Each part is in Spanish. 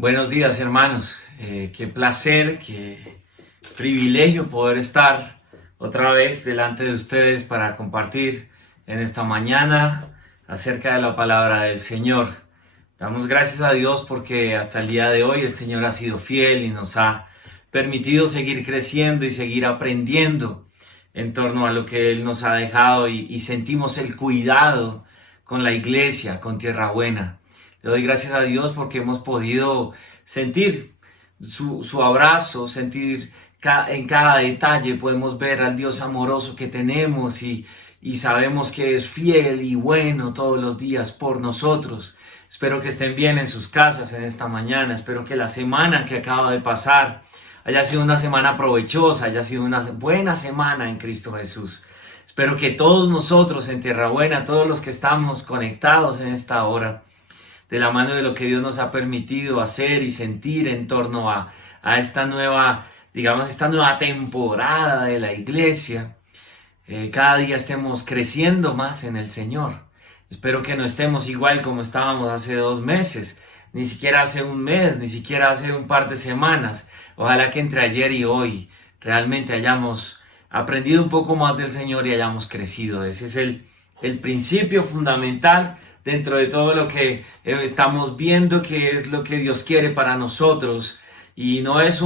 Buenos días, hermanos. Qué placer, qué privilegio poder estar otra vez delante de ustedes para compartir en esta mañana acerca de la palabra del Señor. Damos gracias a Dios porque hasta el día de hoy el Señor ha sido fiel y nos ha permitido seguir creciendo y seguir aprendiendo en torno a lo que Él nos ha dejado y sentimos el cuidado con la iglesia, con Tierra Buena. Le doy gracias a Dios porque hemos podido sentir su abrazo, sentir en cada detalle, podemos ver al Dios amoroso que tenemos y sabemos que es fiel y bueno todos los días por nosotros. Espero que estén bien en sus casas en esta mañana, espero que la semana que acaba de pasar haya sido una semana provechosa, haya sido una buena semana en Cristo Jesús. Espero que todos nosotros en Tierra Buena, todos los que estamos conectados en esta hora, de la mano de lo que Dios nos ha permitido hacer y sentir en torno a esta nueva, esta nueva temporada de la iglesia, cada día estemos creciendo más en el Señor. Espero que no estemos igual como estábamos hace 2 meses, ni siquiera hace un mes, ni siquiera hace un par de semanas. Ojalá que entre ayer y hoy realmente hayamos aprendido un poco más del Señor y hayamos crecido. Ese es el principio fundamental dentro de todo lo que estamos viendo, que es lo que Dios quiere para nosotros. Y no es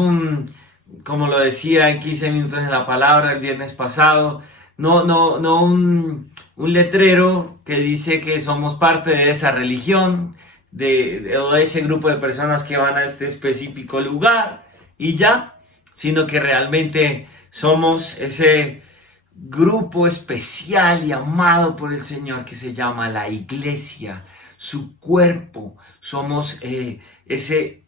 como lo decía en 15 minutos en la palabra el viernes pasado, no un letrero que dice que somos parte de esa religión, o de ese grupo de personas que van a este específico lugar y ya, sino que realmente somos ese grupo especial y amado por el Señor que se llama la iglesia, su cuerpo. Somos ese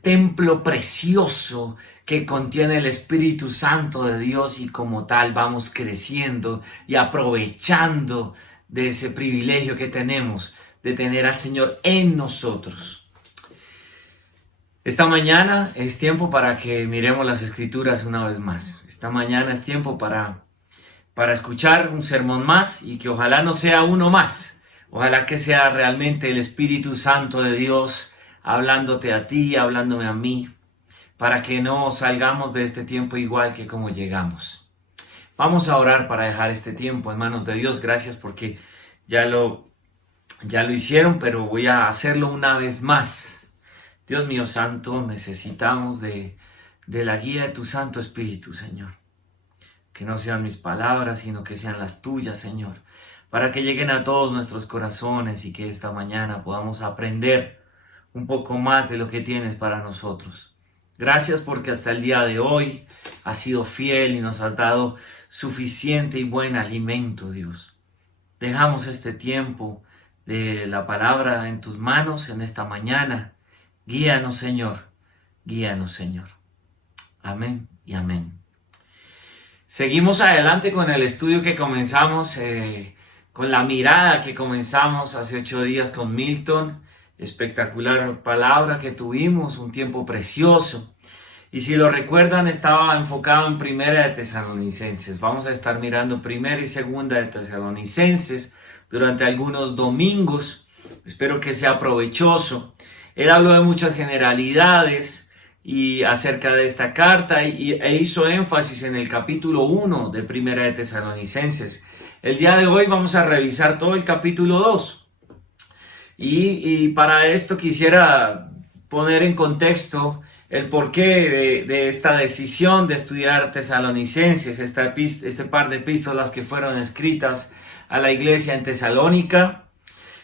templo precioso que contiene el Espíritu Santo de Dios, y como tal vamos creciendo y aprovechando de ese privilegio que tenemos de tener al Señor en nosotros. Esta mañana es tiempo para que miremos las Escrituras una vez más. Esta mañana es tiempo para escuchar un sermón más, y que ojalá no sea uno más. Ojalá que sea realmente el Espíritu Santo de Dios hablándote a ti, hablándome a mí, para que no salgamos de este tiempo igual que como llegamos. Vamos a orar para dejar este tiempo en manos de Dios. Gracias porque ya lo hicieron, pero voy a hacerlo una vez más. Dios mío santo, necesitamos de la guía de tu Santo Espíritu, Señor. Que no sean mis palabras, sino que sean las tuyas, Señor, para que lleguen a todos nuestros corazones y que esta mañana podamos aprender un poco más de lo que tienes para nosotros. Gracias porque hasta el día de hoy has sido fiel y nos has dado suficiente y buen alimento, Dios. Dejamos este tiempo de la palabra en tus manos en esta mañana. Guíanos, Señor. Guíanos, Señor. Amén y amén. Seguimos adelante con el estudio que comenzamos, con la mirada que comenzamos hace 8 días con Milton. Espectacular palabra que tuvimos, un tiempo precioso. Y si lo recuerdan, estaba enfocado en Primera de Tesalonicenses. Vamos a estar mirando Primera y Segunda de Tesalonicenses durante algunos domingos. Espero que sea provechoso. Él habló de muchas generalidades y acerca de esta carta e hizo énfasis en el capítulo 1 de Primera de Tesalonicenses. El día de hoy vamos a revisar todo el capítulo 2. Y para esto quisiera poner en contexto el porqué de esta decisión de estudiar Tesalonicenses, este par de epístolas que fueron escritas a la iglesia en Tesalónica.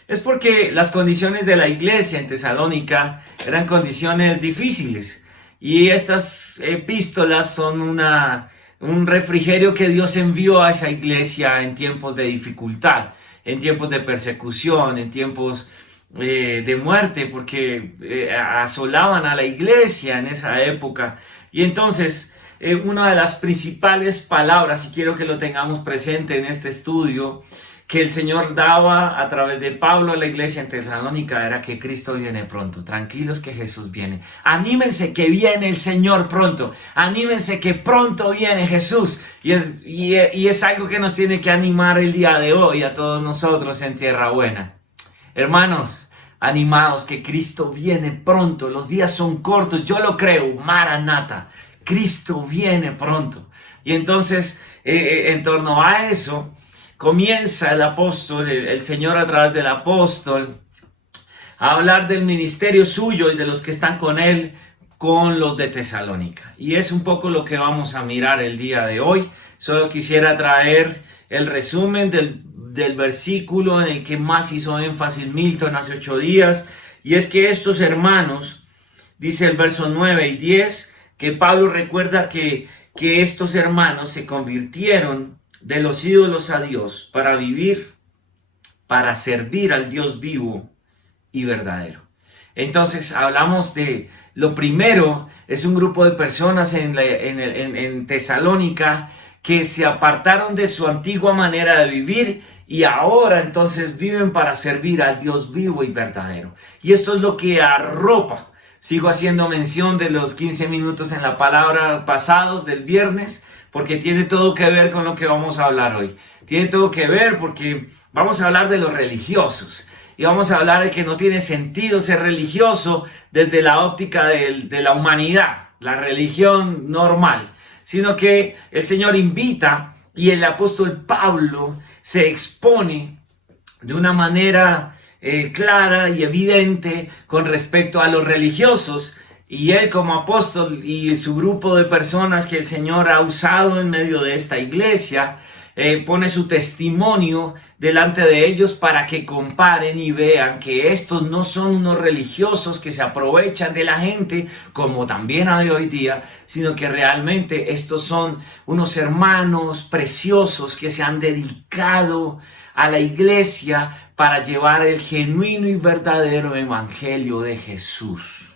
Es porque las condiciones de la iglesia en Tesalónica eran condiciones difíciles, y estas epístolas son un refrigerio que Dios envió a esa iglesia en tiempos de dificultad, en tiempos de persecución, en tiempos de muerte, porque asolaban a la iglesia en esa época. Y entonces una de las principales palabras, y quiero que lo tengamos presente en este estudio, que el Señor daba a través de Pablo a la iglesia en Tesalónica, era que Cristo viene pronto. Tranquilos que Jesús viene. Anímense que viene el Señor pronto. Anímense que pronto viene Jesús. Y es algo que nos tiene que animar el día de hoy a todos nosotros en Tierra Buena. Hermanos, animados que Cristo viene pronto. Los días son cortos, yo lo creo, Maranata. Cristo viene pronto. Y entonces, en torno a eso, comienza el apóstol, el Señor a través del apóstol, a hablar del ministerio suyo y de los que están con él, con los de Tesalónica. Y es un poco lo que vamos a mirar el día de hoy. Solo quisiera traer el resumen del versículo en el que más hizo énfasis Milton hace 8 días. Y es que estos hermanos, dice el verso 9 y 10, que Pablo recuerda que estos hermanos se convirtieron de los ídolos a Dios para vivir, para servir al Dios vivo y verdadero. Entonces hablamos de lo primero, es un grupo de personas en Tesalónica que se apartaron de su antigua manera de vivir y ahora entonces viven para servir al Dios vivo y verdadero. Y esto es lo que arropa. Sigo haciendo mención de los 15 minutos en la palabra pasados del viernes, porque tiene todo que ver con lo que vamos a hablar hoy. Tiene todo que ver porque vamos a hablar de los religiosos. Y vamos a hablar de que no tiene sentido ser religioso desde la óptica de la humanidad, la religión normal, sino que el Señor invita y el apóstol Pablo se expone de una manera clara y evidente con respecto a los religiosos, y él como apóstol y su grupo de personas que el Señor ha usado en medio de esta iglesia, pone su testimonio delante de ellos para que comparen y vean que estos no son unos religiosos que se aprovechan de la gente como también hay hoy día, sino que realmente estos son unos hermanos preciosos que se han dedicado a la iglesia para llevar el genuino y verdadero evangelio de Jesús.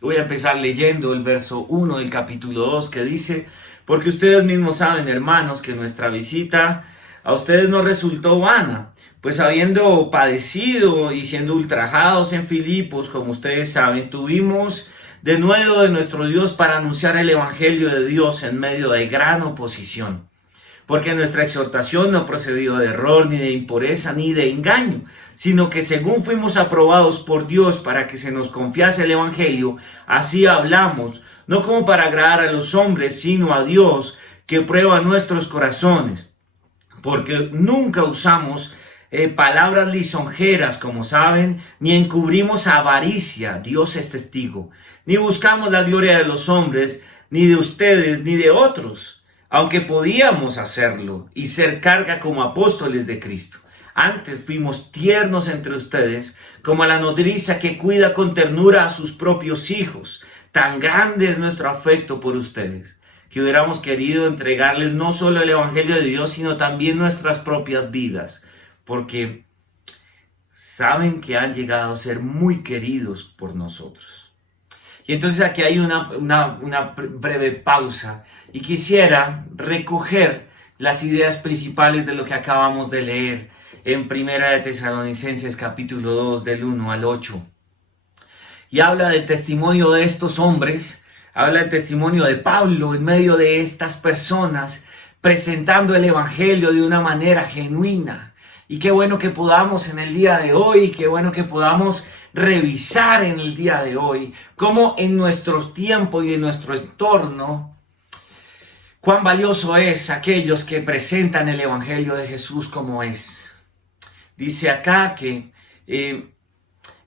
Voy a empezar leyendo el verso 1 del capítulo 2 que dice: porque ustedes mismos saben, hermanos, que nuestra visita a ustedes no resultó vana, pues habiendo padecido y siendo ultrajados en Filipos, como ustedes saben, tuvimos de nuevo de nuestro Dios para anunciar el evangelio de Dios en medio de gran oposición. Porque nuestra exhortación no procedió de error, ni de impureza, ni de engaño, sino que según fuimos aprobados por Dios para que se nos confiase el evangelio, así hablamos, no como para agradar a los hombres, sino a Dios, que prueba nuestros corazones. Porque nunca usamos palabras lisonjeras, como saben, ni encubrimos avaricia, Dios es testigo, ni buscamos la gloria de los hombres, ni de ustedes, ni de otros, aunque podíamos hacerlo y ser carga como apóstoles de Cristo. Antes fuimos tiernos entre ustedes, como la nodriza que cuida con ternura a sus propios hijos. Tan grande es nuestro afecto por ustedes, que hubiéramos querido entregarles no solo el evangelio de Dios, sino también nuestras propias vidas, porque saben que han llegado a ser muy queridos por nosotros. Y entonces aquí hay una breve pausa y quisiera recoger las ideas principales de lo que acabamos de leer en Primera de Tesalonicenses capítulo 2 del 1 al 8. Y habla del testimonio de estos hombres, habla del testimonio de Pablo en medio de estas personas, presentando el evangelio de una manera genuina. Y qué bueno que podamos en el día de hoy, qué bueno que podamos revisar en el día de hoy cómo en nuestros tiempos y en nuestro entorno, cuán valioso es aquellos que presentan el evangelio de Jesús como es. Dice acá que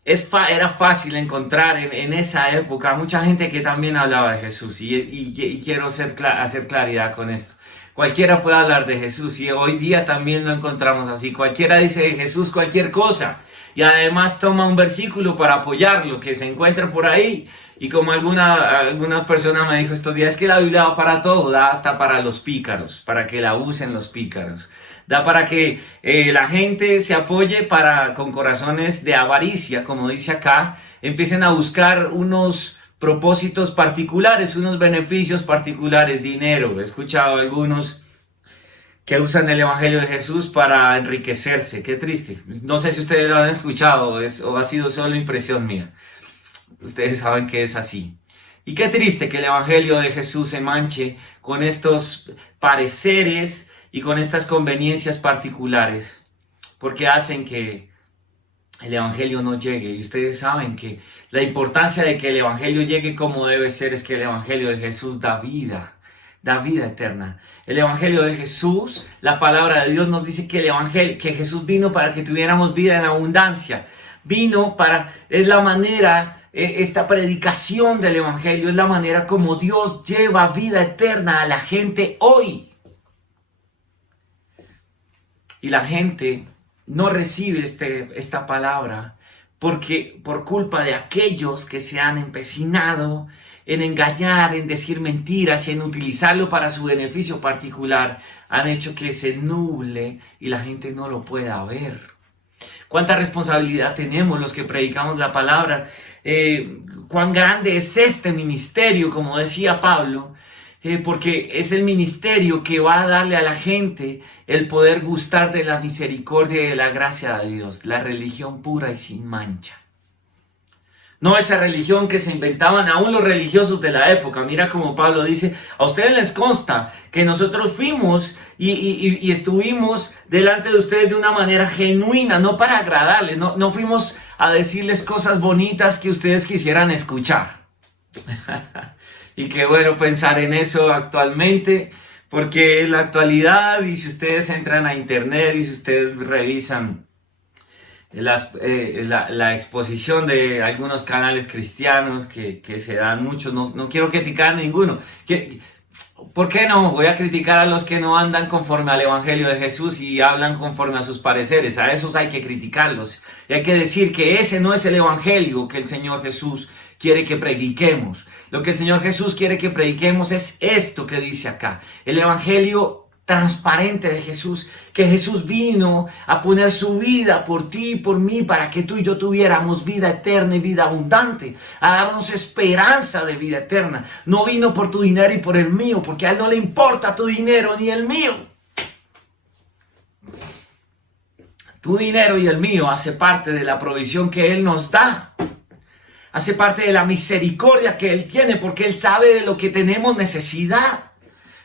era fácil encontrar en esa época mucha gente que también hablaba de Jesús y quiero hacer claridad con esto. Cualquiera puede hablar de Jesús y hoy día también lo encontramos así. Cualquiera dice de Jesús cualquier cosa y además toma un versículo para apoyarlo que se encuentra por ahí. Y como alguna persona me dijo estos días, es que la Biblia da para todo, da hasta para los pícaros, para que la usen los pícaros. Da para que la gente se apoye con corazones de avaricia, como dice acá, empiecen a buscar unos propósitos particulares, unos beneficios particulares, dinero. He escuchado a algunos que usan el evangelio de Jesús para enriquecerse. Qué triste. No sé si ustedes lo han escuchado o ha sido solo impresión mía. Ustedes saben que es así. Y qué triste que el evangelio de Jesús se manche con estos pareceres y con estas conveniencias particulares, porque hacen que el Evangelio no llegue. Y ustedes saben que la importancia de que el Evangelio llegue como debe ser es que el Evangelio de Jesús da vida eterna. El Evangelio de Jesús, la palabra de Dios nos dice que el Evangelio, que Jesús vino para que tuviéramos vida en abundancia. Es la manera, esta predicación del Evangelio es la manera como Dios lleva vida eterna a la gente hoy. Y la gente no recibe esta palabra porque por culpa de aquellos que se han empecinado en engañar, en decir mentiras y en utilizarlo para su beneficio particular, han hecho que se nuble y la gente no lo pueda ver. ¿Cuánta responsabilidad tenemos los que predicamos la palabra? ¿Cuán grande es este ministerio, como decía Pablo? Porque es el ministerio que va a darle a la gente el poder gustar de la misericordia y de la gracia de Dios, la religión pura y sin mancha. No esa religión que se inventaban aún los religiosos de la época. Mira como Pablo dice, a ustedes les consta que nosotros fuimos y estuvimos delante de ustedes de una manera genuina, no para agradarles, no fuimos a decirles cosas bonitas que ustedes quisieran escuchar. Y qué bueno pensar en eso actualmente, porque en la actualidad, y si ustedes entran a internet y si ustedes revisan la exposición de algunos canales cristianos que se dan mucho, no quiero criticar a ninguno. ¿Por qué no? Voy a criticar a los que no andan conforme al Evangelio de Jesús y hablan conforme a sus pareceres. A esos hay que criticarlos. Y hay que decir que ese no es el Evangelio que el Señor Jesús quiere que prediquemos. Lo que el Señor Jesús quiere que prediquemos es esto que dice acá. El Evangelio transparente de Jesús, que Jesús vino a poner su vida por ti y por mí para que tú y yo tuviéramos vida eterna y vida abundante, a darnos esperanza de vida eterna. No vino por tu dinero y por el mío, porque a Él no le importa tu dinero ni el mío. Tu dinero y el mío hace parte de la provisión que Él nos da. Hace parte de la misericordia que Él tiene, porque Él sabe de lo que tenemos necesidad.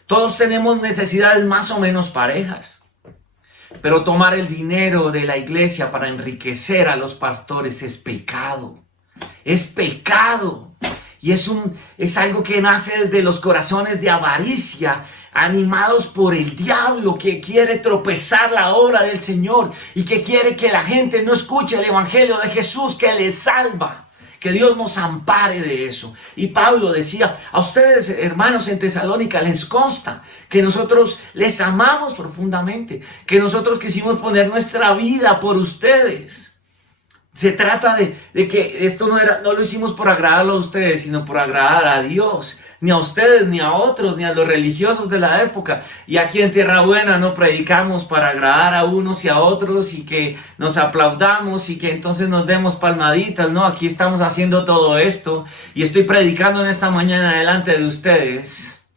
Todos tenemos necesidades más o menos parejas. Pero tomar el dinero de la iglesia para enriquecer a los pastores es pecado. Es pecado. Y es algo que nace desde los corazones de avaricia, animados por el diablo que quiere tropezar la obra del Señor y que quiere que la gente no escuche el Evangelio de Jesús que les salva. Que Dios nos ampare de eso. Y Pablo decía, a ustedes, hermanos en Tesalónica, les consta que nosotros les amamos profundamente, que nosotros quisimos poner nuestra vida por ustedes. Se trata de que esto no lo hicimos por agradarlo a ustedes, sino por agradar a Dios. Ni a ustedes, ni a otros, ni a los religiosos de la época. Y aquí en Tierra Buena no predicamos para agradar a unos y a otros y que nos aplaudamos y que entonces nos demos palmaditas. No, aquí estamos haciendo todo esto y estoy predicando en esta mañana delante de ustedes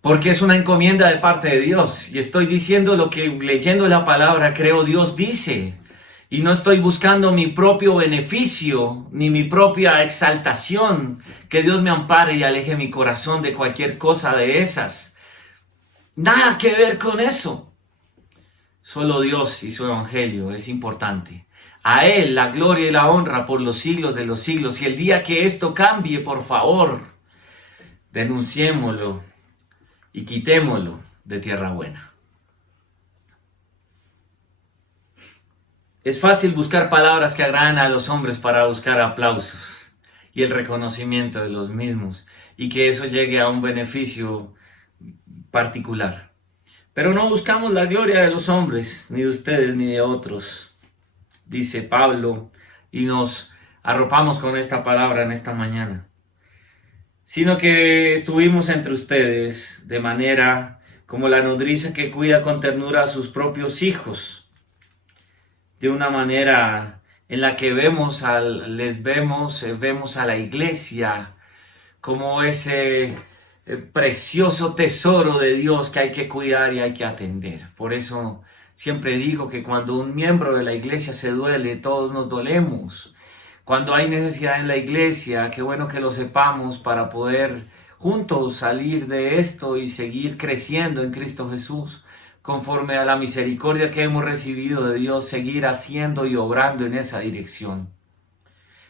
porque es una encomienda de parte de Dios. Y estoy diciendo lo que leyendo la palabra creo Dios dice. Y no estoy buscando mi propio beneficio, ni mi propia exaltación. Que Dios me ampare y aleje mi corazón de cualquier cosa de esas. Nada que ver con eso. Solo Dios y su evangelio es importante. A Él la gloria y la honra por los siglos de los siglos. Y el día que esto cambie, por favor, denunciémoslo y quitémoslo de Tierra Buena. Es fácil buscar palabras que agradan a los hombres para buscar aplausos y el reconocimiento de los mismos y que eso llegue a un beneficio particular. Pero no buscamos la gloria de los hombres, ni de ustedes ni de otros, dice Pablo, y nos arropamos con esta palabra en esta mañana, sino que estuvimos entre ustedes de manera como la nodriza que cuida con ternura a sus propios hijos, de una manera en la que vemos a la iglesia como ese precioso tesoro de Dios que hay que cuidar y hay que atender. Por eso siempre digo que cuando un miembro de la iglesia se duele, todos nos dolemos. Cuando hay necesidad en la iglesia, qué bueno que lo sepamos para poder juntos salir de esto y seguir creciendo en Cristo Jesús. conforme a la misericordia que hemos recibido de Dios, seguir haciendo y obrando en esa dirección.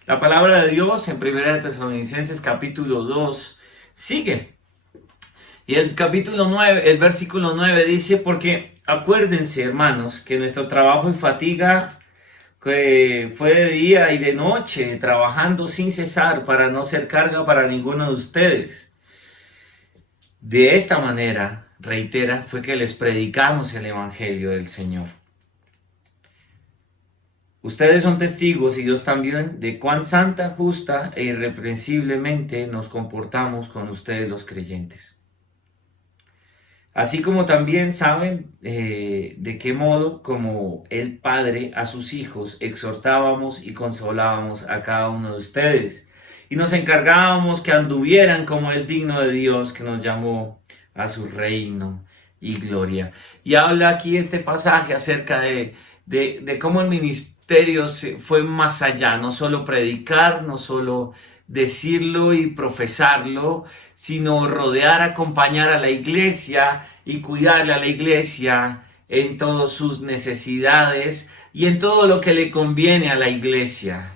La palabra de Dios en 1 Tesalonicenses capítulo 2 sigue. Y el capítulo 9, el versículo 9 dice: porque acuérdense, hermanos, que nuestro trabajo y fatiga fue de día y de noche, trabajando sin cesar para no ser carga para ninguno de ustedes. De esta manera, reitera, fue que les predicamos el evangelio del Señor. Ustedes son testigos, y Dios también, de cuán santa, justa e irreprensiblemente nos comportamos con ustedes los creyentes. Así como también saben de qué modo, como el Padre a sus hijos, exhortábamos y consolábamos a cada uno de ustedes. Y nos encargábamos que anduvieran como es digno de Dios, que nos llamó a su reino y gloria. Y habla aquí este pasaje acerca de cómo el ministerio fue más allá, no solo predicar, no solo decirlo y profesarlo, sino rodear, acompañar a la iglesia y cuidarle a la iglesia en todas sus necesidades y en todo lo que le conviene a la iglesia.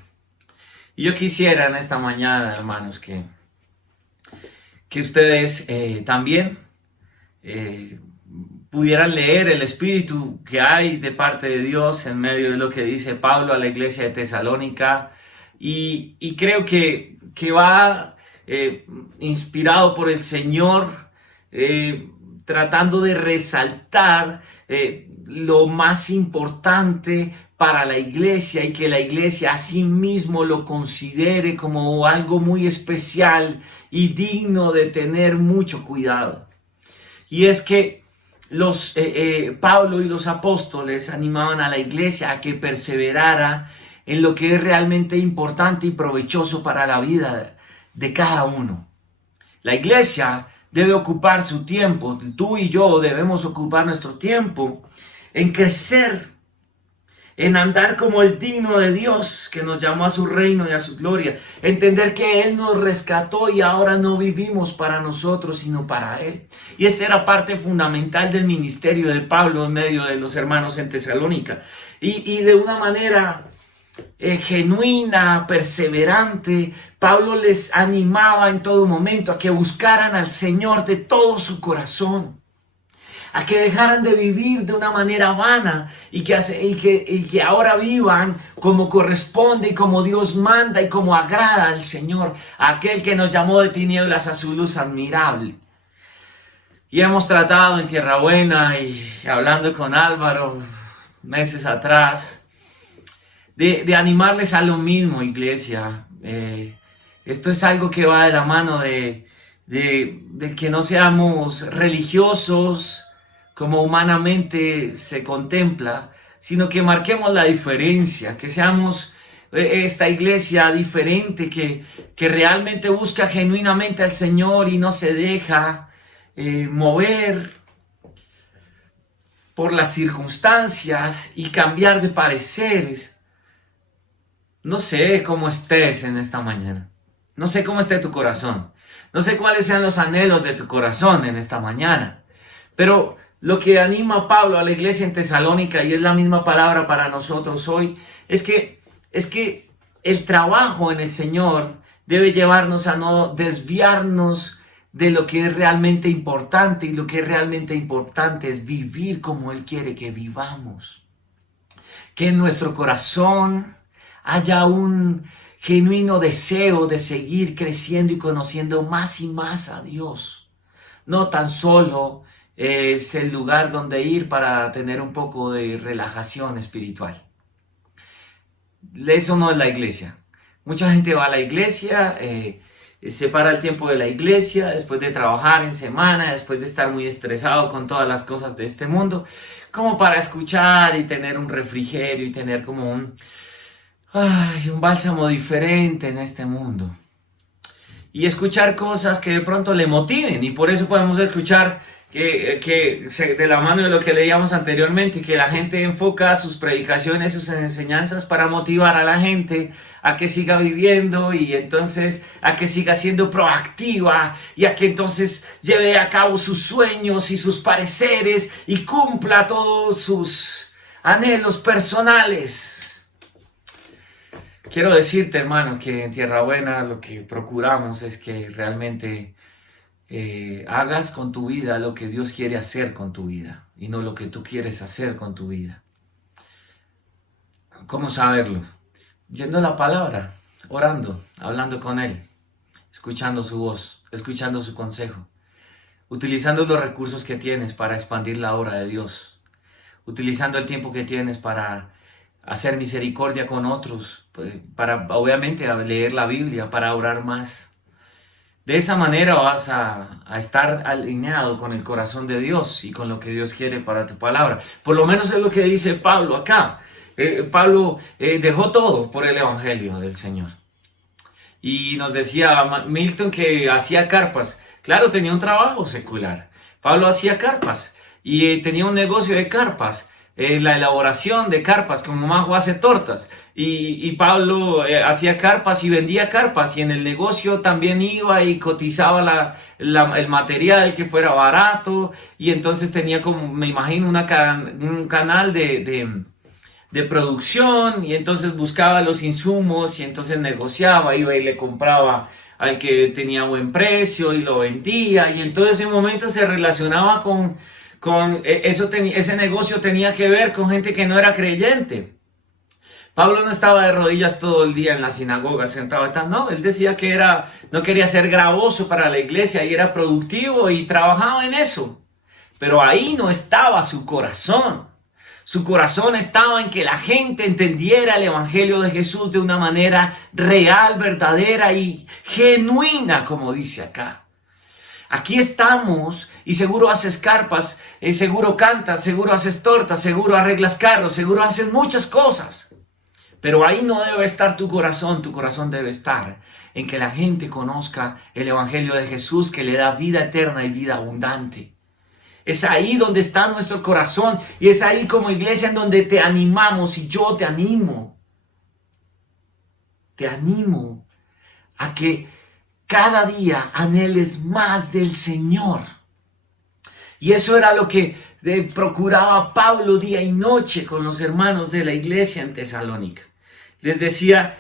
Y yo quisiera en esta mañana, hermanos, que ustedes también pudieran leer el espíritu que hay de parte de Dios en medio de lo que dice Pablo a la iglesia de Tesalónica, y creo que va inspirado por el Señor, tratando de resaltar lo más importante para la iglesia, y que la iglesia a sí mismo lo considere como algo muy especial y digno de tener mucho cuidado. Y es que Pablo y los apóstoles animaban a la iglesia a que perseverara en lo que es realmente importante y provechoso para la vida de cada uno. La iglesia debe ocupar su tiempo, tú y yo debemos ocupar nuestro tiempo en crecer, en andar como es digno de Dios, que nos llamó a su reino y a su gloria. Entender que Él nos rescató y ahora no vivimos para nosotros, sino para Él. Y esta era parte fundamental del ministerio de Pablo en medio de los hermanos en Tesalónica. Y de una manera genuina, perseverante, Pablo les animaba en todo momento a que buscaran al Señor de todo su corazón, a que dejaran de vivir de una manera vana y que ahora vivan como corresponde y como Dios manda y como agrada al Señor, a aquel que nos llamó de tinieblas a su luz admirable. Y hemos tratado en Tierra Buena y hablando con Álvaro meses atrás de animarles a lo mismo, iglesia. Esto es algo que va de la mano de que no seamos religiosos como humanamente se contempla, sino que marquemos la diferencia, que seamos esta iglesia diferente, que realmente busca genuinamente al Señor y no se deja mover por las circunstancias y cambiar de pareceres. No sé cómo estés en esta mañana, no sé cómo esté tu corazón, no sé cuáles sean los anhelos de tu corazón en esta mañana, pero lo que anima a Pablo a la iglesia en Tesalónica, y es la misma palabra para nosotros hoy, es que el trabajo en el Señor debe llevarnos a no desviarnos de lo que es realmente importante, y lo que es realmente importante es vivir como Él quiere que vivamos. Que en nuestro corazón haya un genuino deseo de seguir creciendo y conociendo más y más a Dios. No tan solo es el lugar donde ir para tener un poco de relajación espiritual. Eso no es la iglesia. Mucha gente va a la iglesia, separa el tiempo de la iglesia después de trabajar en semana, después de estar muy estresado con todas las cosas de este mundo, como para escuchar y tener un refrigerio y tener como un bálsamo diferente en este mundo. Y escuchar cosas que de pronto le motiven, y por eso podemos escuchar de la mano de lo que leíamos anteriormente, que la gente enfoca sus predicaciones, sus enseñanzas para motivar a la gente a que siga viviendo y entonces a que siga siendo proactiva y a que entonces lleve a cabo sus sueños y sus pareceres y cumpla todos sus anhelos personales. Quiero decirte, hermano, que en Tierra Buena lo que procuramos es que realmente hagas con tu vida lo que Dios quiere hacer con tu vida y no lo que tú quieres hacer con tu vida. ¿Cómo saberlo? Yendo a la palabra, orando, hablando con Él, escuchando su voz, escuchando su consejo, utilizando los recursos que tienes para expandir la obra de Dios, utilizando el tiempo que tienes para hacer misericordia con otros, para obviamente leer la Biblia, para orar más. De esa manera vas a estar alineado con el corazón de Dios y con lo que Dios quiere para tu palabra. Por lo menos es lo que dice Pablo acá. Pablo dejó todo por el Evangelio del Señor. Y nos decía Milton que hacía carpas. Claro, tenía un trabajo secular. Pablo hacía carpas y tenía un negocio de carpas. La elaboración de carpas, como Majo hace tortas, y Pablo hacía carpas y vendía carpas, y en el negocio también iba y cotizaba el material que fuera barato, y entonces tenía como, me imagino, un canal de producción, y entonces buscaba los insumos, y entonces negociaba, iba y le compraba al que tenía buen precio, y lo vendía, y en todo ese momento se relacionaba ese negocio tenía que ver con gente que no era creyente. Pablo no estaba de rodillas todo el día en la sinagoga sentado, no, él decía que no quería ser gravoso para la iglesia y era productivo y trabajaba en eso. Pero ahí no estaba su corazón. Su corazón estaba en que la gente entendiera el Evangelio de Jesús de una manera real, verdadera y genuina, como dice acá. Aquí estamos y seguro haces carpas, seguro cantas, seguro haces tortas, seguro arreglas carros, seguro haces muchas cosas. Pero ahí no debe estar tu corazón debe estar en que la gente conozca el Evangelio de Jesús que le da vida eterna y vida abundante. Es ahí donde está nuestro corazón y es ahí como iglesia en donde te animamos y yo te animo. Te animo a que cada día anheles más del Señor. Y eso era lo que procuraba Pablo día y noche con los hermanos de la iglesia en Tesalónica. Les decía,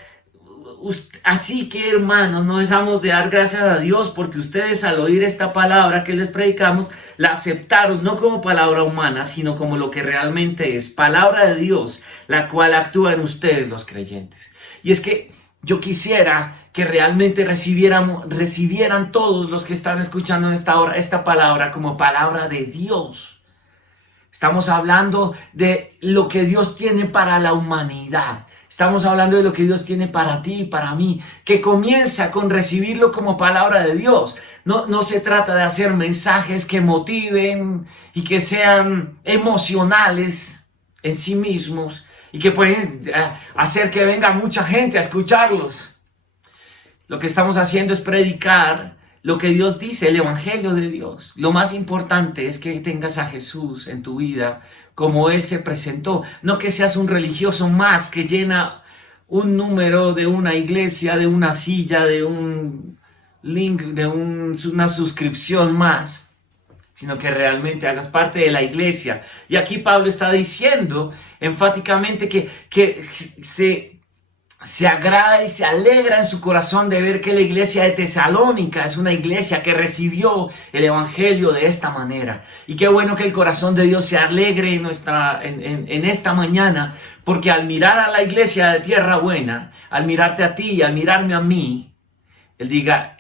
así que hermanos, no dejamos de dar gracias a Dios porque ustedes al oír esta palabra que les predicamos, la aceptaron no como palabra humana, sino como lo que realmente es, palabra de Dios, la cual actúa en ustedes los creyentes. Y es que yo quisiera que realmente recibieran todos los que están escuchando en esta hora esta palabra como palabra de Dios. Estamos hablando de lo que Dios tiene para la humanidad. Estamos hablando de lo que Dios tiene para ti y para mí, que comienza con recibirlo como palabra de Dios. No se trata de hacer mensajes que motiven y que sean emocionales en sí mismos y que pueden hacer que venga mucha gente a escucharlos. Lo que estamos haciendo es predicar lo que Dios dice, el Evangelio de Dios. Lo más importante es que tengas a Jesús en tu vida como Él se presentó. No que seas un religioso más que llena un número de una iglesia, de una silla, de un link, de una suscripción más, sino que realmente hagas parte de la iglesia. Y aquí Pablo está diciendo enfáticamente que se agrada y se alegra en su corazón de ver que la iglesia de Tesalónica es una iglesia que recibió el Evangelio de esta manera. Y qué bueno que el corazón de Dios se alegre en esta mañana, porque al mirar a la iglesia de Tierra Buena, al mirarte a ti y al mirarme a mí, Él diga,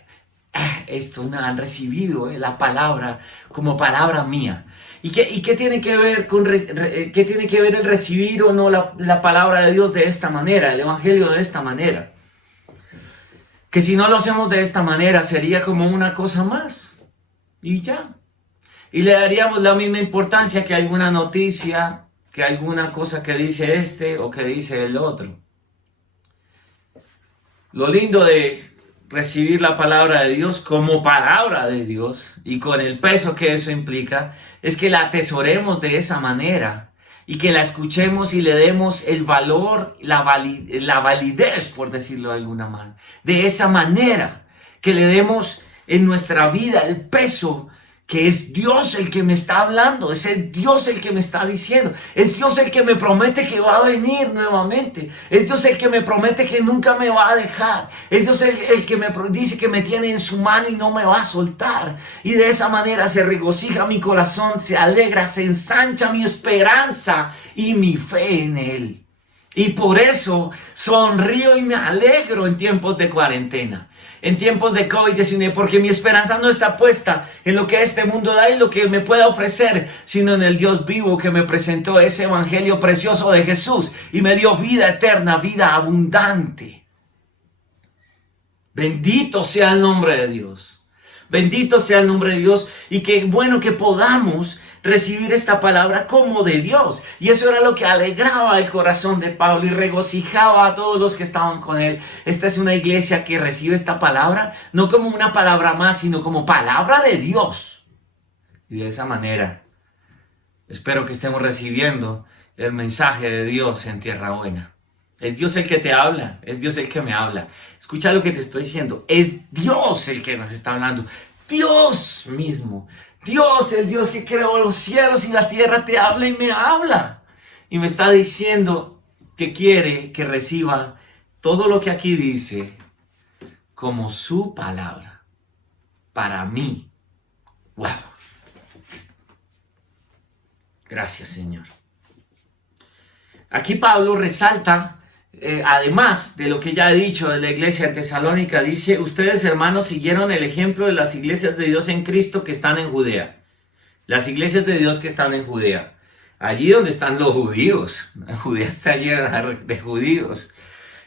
estos me han recibido la palabra como palabra mía. ¿Y qué tiene que ver qué tiene que ver el recibir o no la palabra de Dios de esta manera, el Evangelio de esta manera? Que si no lo hacemos de esta manera sería como una cosa más y ya. Y le daríamos la misma importancia que alguna noticia, que alguna cosa que dice este o que dice el otro. Lo lindo de recibir la palabra de Dios como palabra de Dios y con el peso que eso implica, es que la atesoremos de esa manera y que la escuchemos y le demos el valor, la validez, por decirlo de alguna manera. De esa manera, que le demos en nuestra vida el peso que es Dios el que me está hablando, es el Dios el que me está diciendo, es Dios el que me promete que va a venir nuevamente, es Dios el que me promete que nunca me va a dejar, es Dios el que me dice que me tiene en su mano y no me va a soltar, y de esa manera se regocija mi corazón, se alegra, se ensancha mi esperanza y mi fe en Él. Y por eso sonrío y me alegro en tiempos de cuarentena, en tiempos de COVID-19, porque mi esperanza no está puesta en lo que este mundo da y lo que me pueda ofrecer, sino en el Dios vivo que me presentó ese evangelio precioso de Jesús y me dio vida eterna, vida abundante. Bendito sea el nombre de Dios. Bendito sea el nombre de Dios, y qué bueno que podamos recibir esta palabra como de Dios. Y eso era lo que alegraba el corazón de Pablo y regocijaba a todos los que estaban con él. Esta es una iglesia que recibe esta palabra no como una palabra más, sino como palabra de Dios. Y de esa manera espero que estemos recibiendo el mensaje de Dios en tierra buena. Es Dios el que te habla, es Dios el que me habla. Escucha lo que te estoy diciendo, es Dios el que nos está hablando. Dios mismo, Dios, el Dios que creó los cielos y la tierra, te habla y me habla. Y me está diciendo que quiere que reciba todo lo que aquí dice como su palabra. Para mí. ¡Wow! Gracias, Señor. Aquí Pablo resalta, además de lo que ya he dicho de la iglesia de Tesalónica, dice: ustedes, hermanos, siguieron el ejemplo de las iglesias de Dios en Cristo que están en Judea. Las iglesias de Dios que están en Judea. Allí donde están los judíos. Judea está llena de judíos.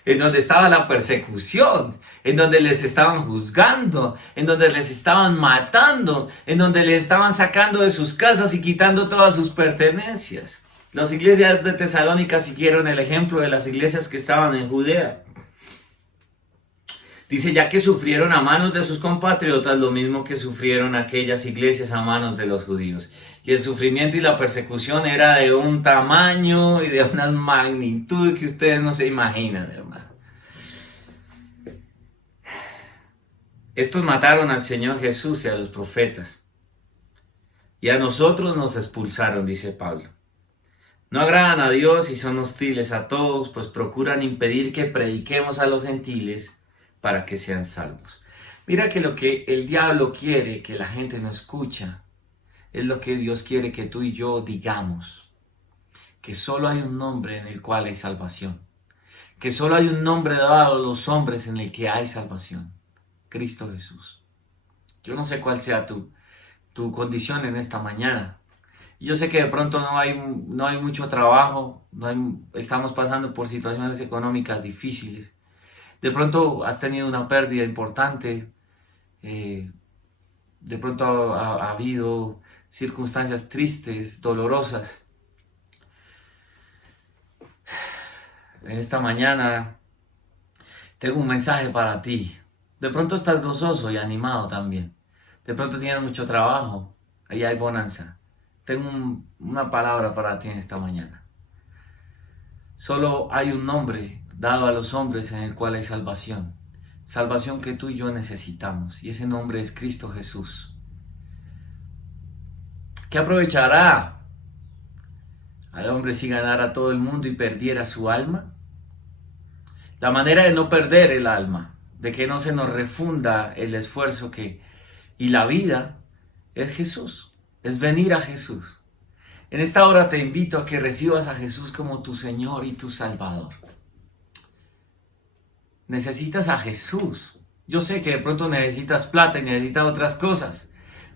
En donde estaba la persecución. En donde les estaban juzgando. En donde les estaban matando. En donde les estaban sacando de sus casas y quitando todas sus pertenencias. Las iglesias de Tesalónica siguieron el ejemplo de las iglesias que estaban en Judea. Dice: ya que sufrieron a manos de sus compatriotas lo mismo que sufrieron aquellas iglesias a manos de los judíos. Y el sufrimiento y la persecución era de un tamaño y de una magnitud que ustedes no se imaginan, hermano. Estos mataron al Señor Jesús y a los profetas. Y a nosotros nos expulsaron, dice Pablo. No agradan a Dios y son hostiles a todos, pues procuran impedir que prediquemos a los gentiles para que sean salvos. Mira que lo que el diablo quiere que la gente no escucha es lo que Dios quiere que tú y yo digamos. Que solo hay un nombre en el cual hay salvación. Que solo hay un nombre dado a los hombres en el que hay salvación. Cristo Jesús. Yo no sé cuál sea tu condición en esta mañana. Yo sé que de pronto no hay mucho trabajo, estamos pasando por situaciones económicas difíciles. De pronto has tenido una pérdida importante, de pronto ha habido circunstancias tristes, dolorosas. En esta mañana tengo un mensaje para ti. De pronto estás gozoso y animado también. De pronto tienes mucho trabajo, ahí hay bonanza. Tengo una palabra para ti en esta mañana. Solo hay un nombre dado a los hombres en el cual hay salvación. Salvación que tú y yo necesitamos. Y ese nombre es Cristo Jesús. ¿Qué aprovechará al hombre si ganara todo el mundo y perdiera su alma? La manera de no perder el alma, de que no se nos refunda el esfuerzo y la vida, es Jesús. Es venir a Jesús. En esta hora te invito a que recibas a Jesús como tu Señor y tu Salvador. Necesitas a Jesús. Yo sé que de pronto necesitas plata y necesitas otras cosas,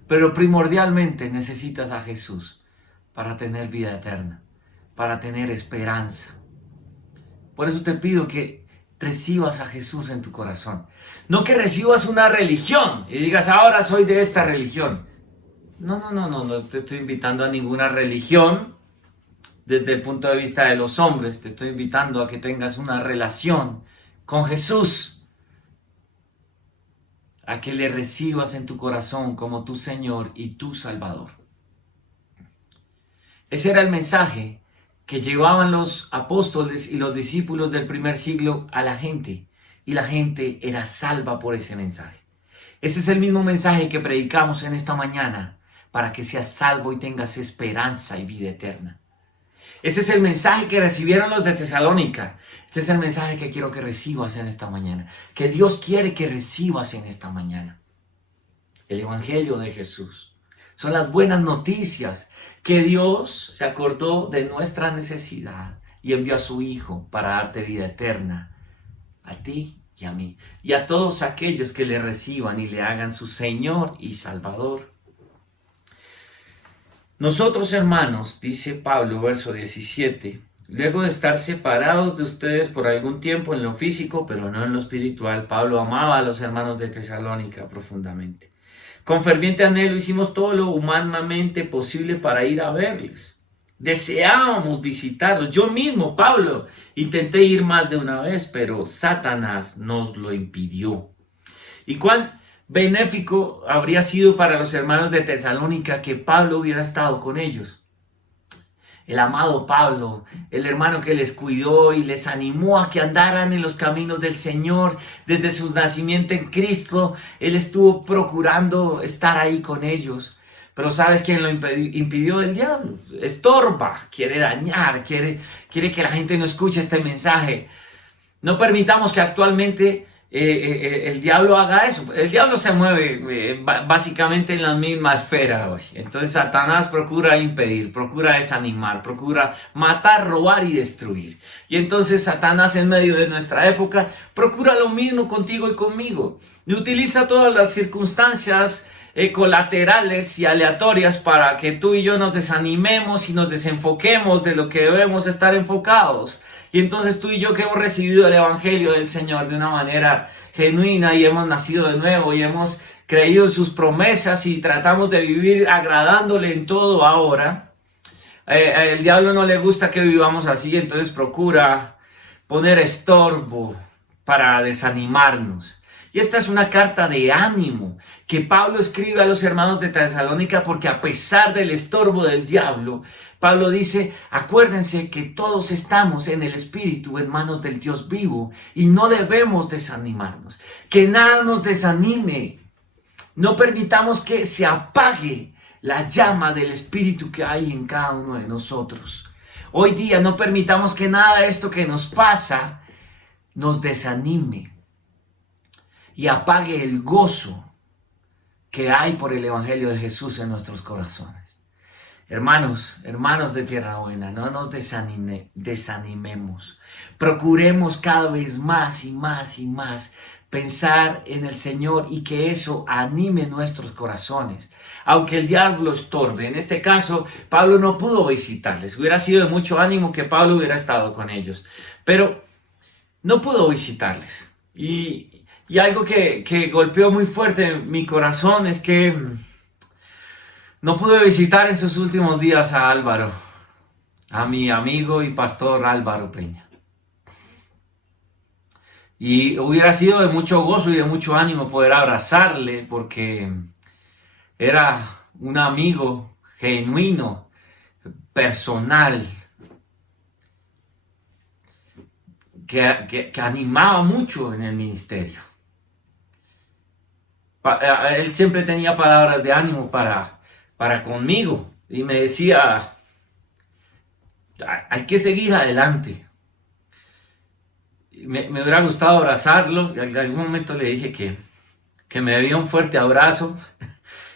pero primordialmente necesitas a Jesús para tener vida eterna, para tener esperanza. Por eso te pido que recibas a Jesús en tu corazón. No que recibas una religión y digas: ahora soy de esta religión. No te estoy invitando a ninguna religión desde el punto de vista de los hombres. Te estoy invitando a que tengas una relación con Jesús. a que le recibas en tu corazón como tu Señor y tu Salvador. Ese era el mensaje que llevaban los apóstoles y los discípulos del primer siglo a la gente, y la gente era salva por ese mensaje. Ese es el mismo mensaje que predicamos en esta mañana, para que seas salvo y tengas esperanza y vida eterna. Ese es el mensaje que recibieron los de Tesalónica. Este es el mensaje que quiero que recibas en esta mañana, que Dios quiere que recibas en esta mañana. El Evangelio de Jesús. Son las buenas noticias que Dios se acordó de nuestra necesidad y envió a su Hijo para darte vida eterna a ti y a mí y a todos aquellos que le reciban y le hagan su Señor y Salvador. Nosotros, hermanos, dice Pablo, verso 17, luego de estar separados de ustedes por algún tiempo en lo físico, pero no en lo espiritual, Pablo amaba a los hermanos de Tesalónica profundamente. Con ferviente anhelo hicimos todo lo humanamente posible para ir a verles. Deseábamos visitarlos. Yo mismo, Pablo, intenté ir más de una vez, pero Satanás nos lo impidió. ¿Y cuán benéfico habría sido para los hermanos de Tesalónica que Pablo hubiera estado con ellos? El amado Pablo, el hermano que les cuidó y les animó a que andaran en los caminos del Señor desde su nacimiento en Cristo, él estuvo procurando estar ahí con ellos. Pero ¿sabes quién lo impidió? El diablo. Estorba, quiere dañar, quiere que la gente no escuche este mensaje. No permitamos que actualmente el diablo haga eso. El diablo se mueve básicamente en la misma esfera hoy. Entonces Satanás procura impedir, procura desanimar, procura matar, robar y destruir. Y entonces Satanás en medio de nuestra época procura lo mismo contigo y conmigo. Y utiliza todas las circunstancias colaterales y aleatorias para que tú y yo nos desanimemos y nos desenfoquemos de lo que debemos estar enfocados. Y entonces tú y yo que hemos recibido el Evangelio del Señor de una manera genuina y hemos nacido de nuevo y hemos creído en sus promesas y tratamos de vivir agradándole en todo ahora, el diablo no le gusta que vivamos así, entonces procura poner estorbo para desanimarnos. Y esta es una carta de ánimo que Pablo escribe a los hermanos de Tesalónica porque a pesar del estorbo del diablo, Pablo dice, acuérdense que todos estamos en el Espíritu, en manos del Dios vivo y no debemos desanimarnos. Que nada nos desanime. No permitamos que se apague la llama del Espíritu que hay en cada uno de nosotros. Hoy día no permitamos que nada de esto que nos pasa nos desanime y apague el gozo que hay por el Evangelio de Jesús en nuestros corazones. Hermanos de Tierra Buena, no nos desanimemos. Procuremos cada vez más y más y más pensar en el Señor y que eso anime nuestros corazones. Aunque el diablo estorbe, en este caso Pablo no pudo visitarles. Hubiera sido de mucho ánimo que Pablo hubiera estado con ellos, pero no pudo visitarles. Y algo que golpeó muy fuerte mi corazón es que no pude visitar en sus últimos días a Álvaro, a mi amigo y pastor Álvaro Peña. Y hubiera sido de mucho gozo y de mucho ánimo poder abrazarle porque era un amigo genuino, personal, que animaba mucho en el ministerio. Él siempre tenía palabras de ánimo para conmigo y me decía, hay que seguir adelante. Me hubiera gustado abrazarlo y en algún momento le dije que me debía un fuerte abrazo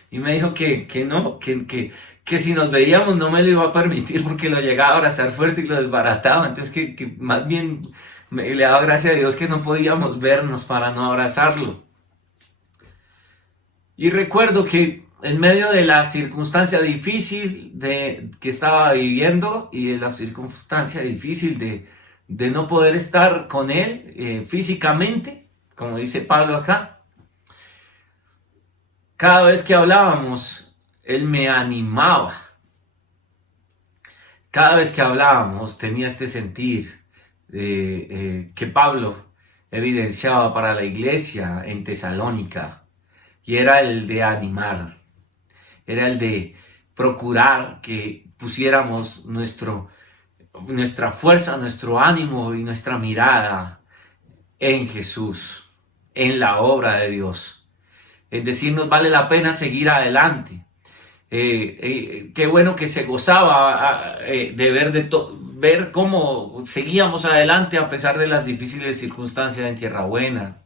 y me dijo que si nos veíamos no me lo iba a permitir porque lo llegaba a abrazar fuerte y lo desbarataba. Entonces que más bien le daba gracias a Dios que no podíamos vernos para no abrazarlo. Y recuerdo que en medio de la circunstancia difícil que estaba viviendo y de la circunstancia difícil de no poder estar con él físicamente, como dice Pablo acá, cada vez que hablábamos, él me animaba. Cada vez que hablábamos tenía este sentir que Pablo evidenciaba para la iglesia en Tesalónica. y era el de animar, era el de procurar que pusiéramos nuestra fuerza, nuestro ánimo y nuestra mirada en Jesús, en la obra de Dios. Es decir, nos vale la pena seguir adelante. Qué bueno que se gozaba de ver cómo seguíamos adelante a pesar de las difíciles circunstancias en Tierra Buena.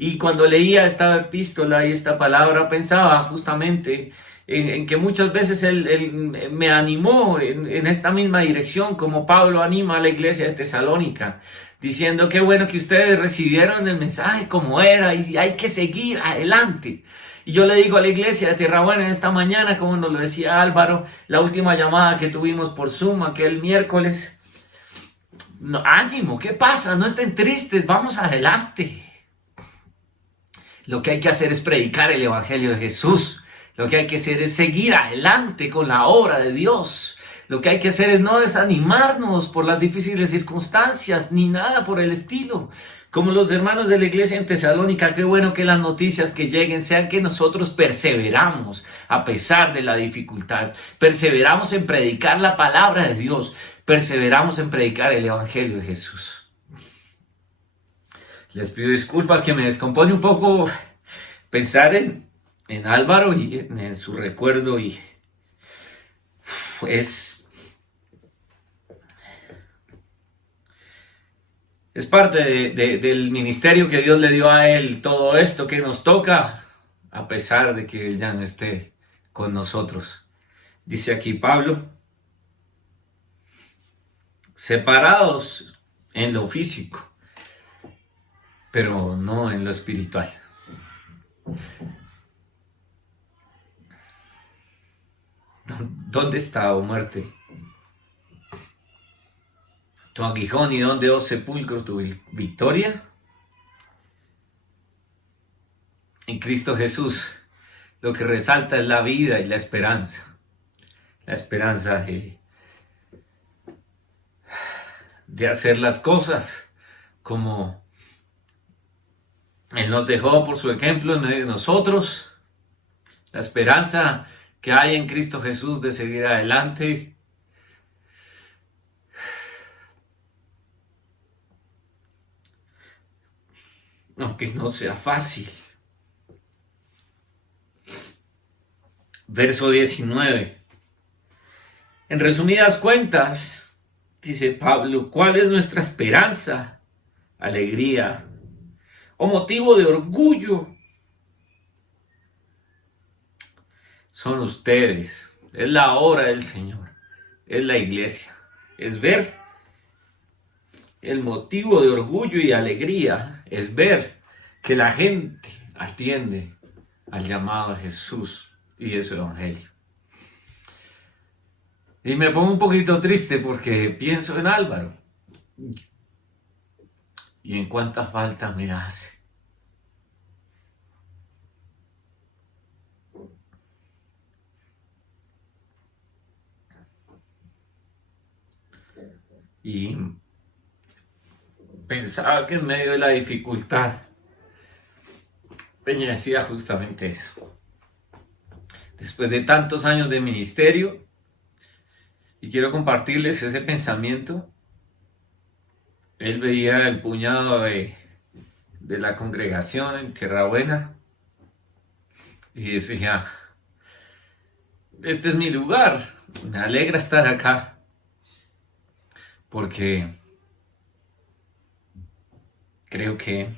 Y cuando leía esta epístola y esta palabra, pensaba justamente en que muchas veces él me animó en esta misma dirección, como Pablo anima a la iglesia de Tesalónica, diciendo qué bueno que ustedes recibieron el mensaje como era y hay que seguir adelante. Y yo le digo a la iglesia de Tierra Buena en esta mañana, como nos lo decía Álvaro, la última llamada que tuvimos por Zoom aquel miércoles, no, ánimo, ¿qué pasa? No estén tristes, vamos adelante. Lo que hay que hacer es predicar el Evangelio de Jesús. Lo que hay que hacer es seguir adelante con la obra de Dios. Lo que hay que hacer es no desanimarnos por las difíciles circunstancias, ni nada por el estilo. Como los hermanos de la iglesia en Tesalónica, qué bueno que las noticias que lleguen sean que nosotros perseveramos a pesar de la dificultad. Perseveramos en predicar la palabra de Dios. Perseveramos en predicar el Evangelio de Jesús. Les pido disculpas que me descompone un poco pensar en Álvaro y en su recuerdo, y es parte del ministerio que Dios le dio a él, todo esto que nos toca, a pesar de que él ya no esté con nosotros. Dice aquí Pablo, separados en lo físico, pero no en lo espiritual. ¿Dónde está, oh muerte, tu aguijón, y dónde, oh sepulcro, tu victoria? En Cristo Jesús lo que resalta es la vida y la esperanza. La esperanza de hacer las cosas como Él nos dejó por su ejemplo en medio de nosotros. La esperanza que hay en Cristo Jesús de seguir adelante. Aunque no sea fácil. Verso 19. En resumidas cuentas, dice Pablo, ¿cuál es nuestra esperanza, alegría o motivo de orgullo? Son ustedes, es la obra del Señor, es la iglesia, es ver el motivo de orgullo y alegría, es ver que la gente atiende al llamado de Jesús y de su evangelio. Y me pongo un poquito triste porque pienso en Álvaro y en cuánta falta me hace. Y pensaba que en medio de la dificultad, Peña decía justamente eso. Después de tantos años de ministerio, y quiero compartirles ese pensamiento, él veía el puñado de la congregación en Tierra Buena y decía, este es mi lugar, me alegra estar acá, porque creo que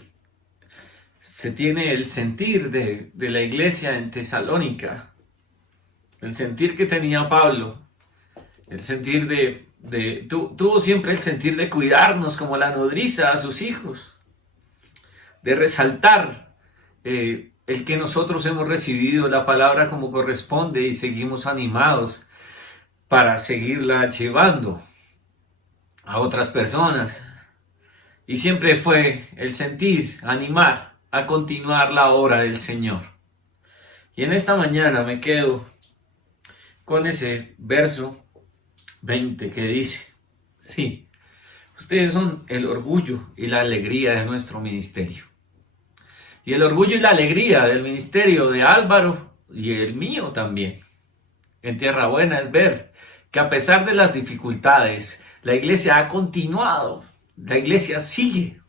se tiene el sentir de la iglesia en Tesalónica, el sentir que tenía Pablo, el sentir tuvo siempre el sentir de cuidarnos como la nodriza a sus hijos, de resaltar el que nosotros hemos recibido la palabra como corresponde y seguimos animados para seguirla llevando a otras personas. Y siempre fue el sentir, animar a continuar la obra del Señor. Y en esta mañana me quedo con ese verso 20 que dice, sí, ustedes son el orgullo y la alegría de nuestro ministerio. Y el orgullo y la alegría del ministerio de Álvaro y el mío también en Tierra Buena es ver que a pesar de las dificultades, la iglesia ha continuado, la iglesia sigue.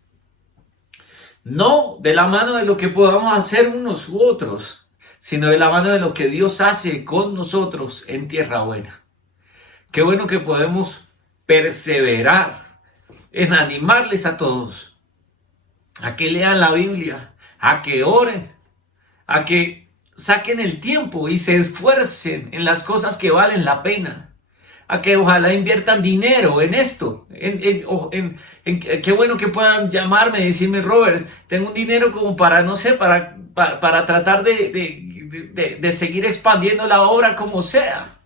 No de la mano de lo que podamos hacer unos u otros, sino de la mano de lo que Dios hace con nosotros en Tierra Buena. Qué bueno que podemos perseverar en animarles a todos a que lean la Biblia, a que oren, a que saquen el tiempo y se esfuercen en las cosas que valen la pena, a que ojalá inviertan dinero en esto, qué bueno que puedan llamarme y decirme: Robert, tengo un dinero como para, no sé, para tratar de seguir expandiendo la obra como sea,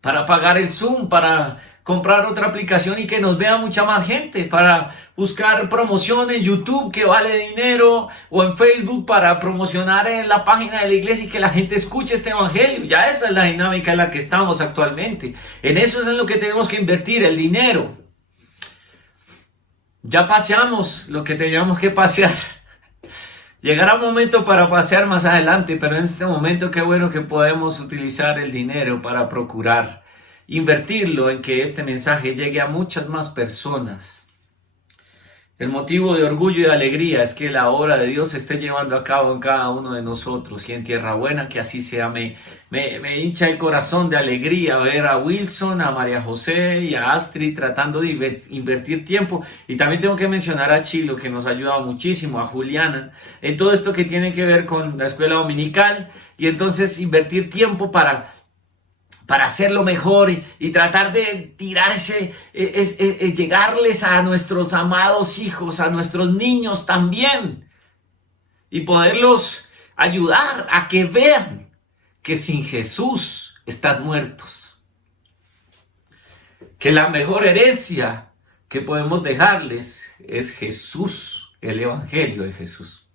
para pagar el Zoom, para comprar otra aplicación y que nos vea mucha más gente, para buscar promoción en YouTube que vale dinero, o en Facebook para promocionar en la página de la iglesia y que la gente escuche este evangelio. Ya esa es la dinámica en la que estamos actualmente. En eso es en lo que tenemos que invertir el dinero. Ya paseamos lo que teníamos que pasear. Llegará un momento para pasear más adelante, pero en este momento qué bueno que podemos utilizar el dinero para procurar invertirlo en que este mensaje llegue a muchas más personas. El motivo de orgullo y de alegría es que la obra de Dios se esté llevando a cabo en cada uno de nosotros y en Tierra Buena, que así sea. Me hincha el corazón de alegría ver a Wilson, a María José y a Astrid tratando de invertir tiempo. Y también tengo que mencionar a Chilo, que nos ha ayudado muchísimo, a Juliana, en todo esto que tiene que ver con la escuela dominical, y entonces invertir tiempo para hacerlo mejor y tratar de llegarles a nuestros amados hijos, a nuestros niños también, y poderlos ayudar a que vean que sin Jesús están muertos, que la mejor herencia que podemos dejarles es Jesús, el Evangelio de Jesús.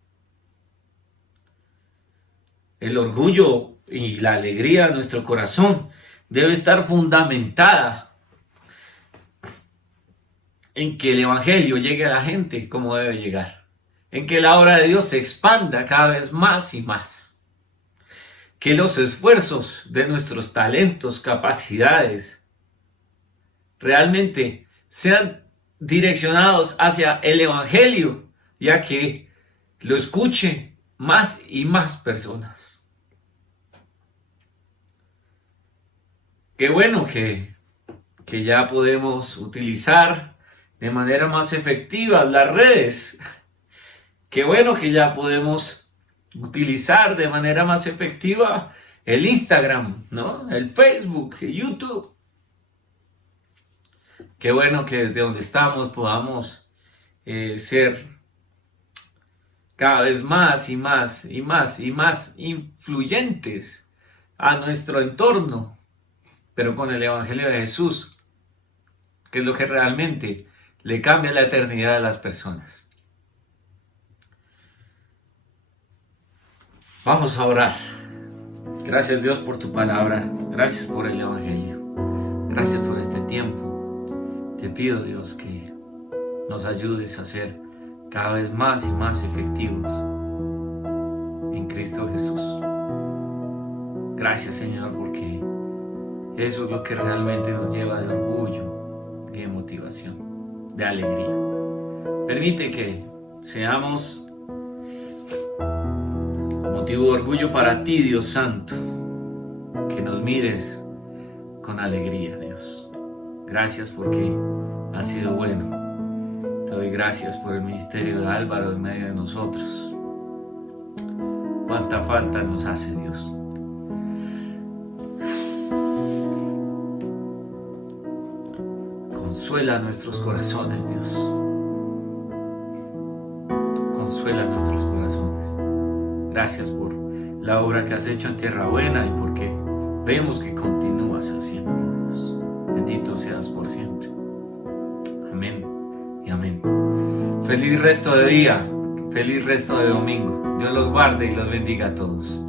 El orgullo y la alegría de nuestro corazón debe estar fundamentada en que el evangelio llegue a la gente como debe llegar, en que la obra de Dios se expanda cada vez más y más, que los esfuerzos de nuestros talentos, capacidades, realmente sean direccionados hacia el evangelio, ya que lo escuchen más y más personas. Qué bueno que ya podemos utilizar de manera más efectiva las redes. Qué bueno que ya podemos utilizar de manera más efectiva el Instagram, ¿no? El Facebook, el YouTube. Qué bueno que desde donde estamos podamos ser cada vez más y más y más y más influyentes a nuestro entorno, pero con el Evangelio de Jesús, que es lo que realmente le cambia la eternidad a las personas. Vamos a orar. Gracias, Dios, por tu palabra. Gracias por el Evangelio. Gracias por este tiempo. Te pido, Dios, que nos ayudes a ser cada vez más y más efectivos en Cristo Jesús. Gracias, Señor, porque eso es lo que realmente nos lleva de orgullo y de motivación, de alegría. Permite que seamos motivo de orgullo para ti, Dios Santo, que nos mires con alegría, Dios. Gracias porque has sido bueno. Te doy gracias por el ministerio de Álvaro en medio de nosotros. Cuánta falta nos hace, Dios. Consuela nuestros corazones, Dios. Consuela nuestros corazones. Gracias por la obra que has hecho en Tierra Buena y porque vemos que continúas haciéndolo, Dios. Bendito seas por siempre. Amén y amén. Feliz resto de día, feliz resto de domingo. Dios los guarde y los bendiga a todos.